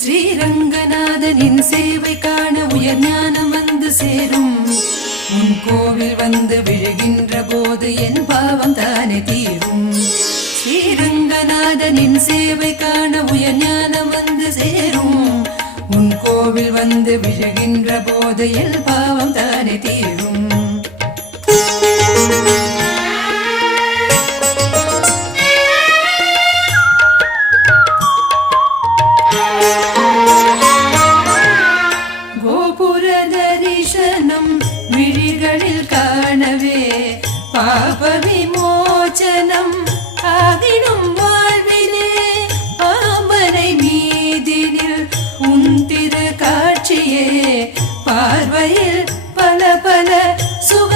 ஸ்ரீரங்கநாதனின் சேவை காண உயர் ஞானம் வந்து சேரும். உன் கோவில் வந்து விழுகின்ற போது என் பாவம் தானே தீரும். ஸ்ரீரங்கநாதனின் சேவை காண உயர் ஞானம் வந்து சேரும். உன் கோவில் வந்து விழுகின்ற போது என் பாவம் தானே தீரும். thank you பாரதரிஷனம் விழிகளில் காணவே பாப விமோச்சனம் ஆகிடும் வாழ்விலே. பாம்பனை மீதினில் உன் திரு காட்சியே பார்வையில் பல பல சுக